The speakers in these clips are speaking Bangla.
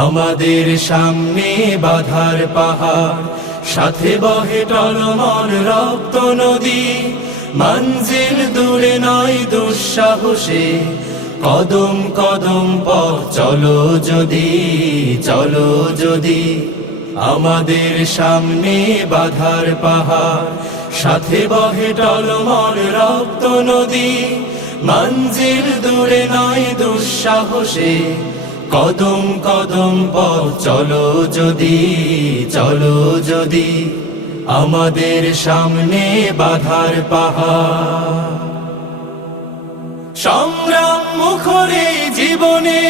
আমাদের সামনে বাধার পাহাড়, সাথে বহে টলমল রক্ত নদী। মঞ্জিল দূরে নয় দুঃসাহসে, কদম কদম পথ চলো যদি, চলো যদি। আমাদের সামনে বাধার পাহাড়, সাথে বহে টলমল রক্ত নদী। মঞ্জিল দূরে নয় দুঃসাহসে, কদম কদম পথ চলো যদি, চলো যদি। আমাদের সামনে বাধার পাহাড়, সংগ্রাম মুখরে জীবনে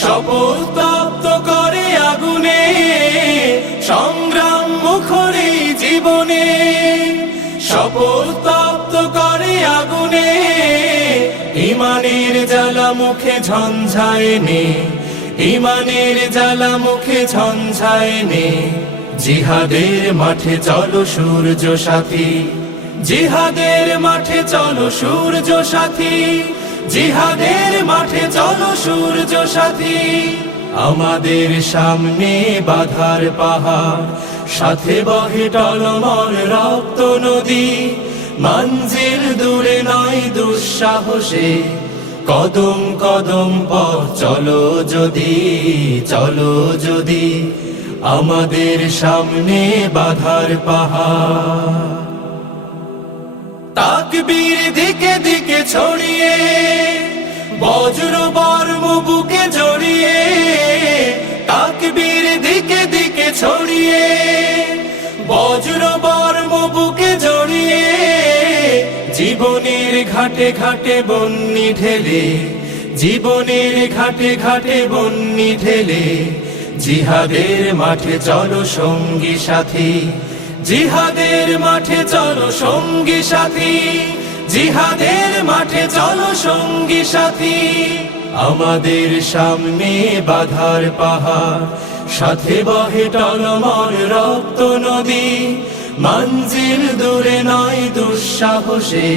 শপথ তপ্ত করে আগুনে। সংগ্রাম মুখরে জীবনে শপথ তপ্ত করে আগুনে। ইমানের জ্বালা মুখে ঝঞ্ঝায় নে, ইমানের জ্বালা মুখে ঝঞ্ঝায় নে। জিহাদের মাঠে চলো সূর্য সাথী, জিহাদের মাঠে চলো সূর্য সাথী। জিহাদের মাঠে চলো সূর্য সাথী। আমাদের সামনে বাধার পাহাড়, সাথে বহে টলমল রক্ত নদী। মঞ্জিল দূরে নয় দুঃসাহসে, কদম কদম পথ চলো যদি, চলো যদি। আমাদের সামনে বাধার পাহাড়, তাকবীর দিকে দিকে ছড়িয়ে, বজ্র বর্ম বুকে জড়িয়ে। তাকবীর দিকে দিকে ছড়িয়ে, বজ্র বর্ম বুকে জড়িয়ে। জীবনের ঘাটে ঘাটে বন্যি ঢেলে, জীবনের ঘাটে ঘাটে বন্যি ঢেলে। জিহাদের মাঠে চলো সঙ্গী সাথী, জিহাদের মাঠে চলো সঙ্গী সাথী। জিহাদের মাঠে চলো সঙ্গী সাথী। আমাদের সামনে বাধার পাহাড়, সাথে বহে টলমল রক্ত নদী। মঞ্জিল দূরে নয় দুঃসাহসে,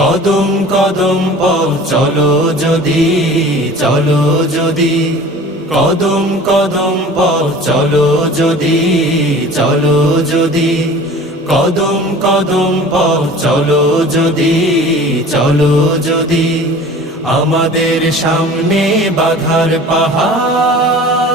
কদম কদম পথ চলো যদি, চলো যদি। কদম কদম পথ চলো যদি, চলো যদি। কদম কদম পথ চলো যদি, চলো যদি। আমাদের সামনে বাধার পাহাড়।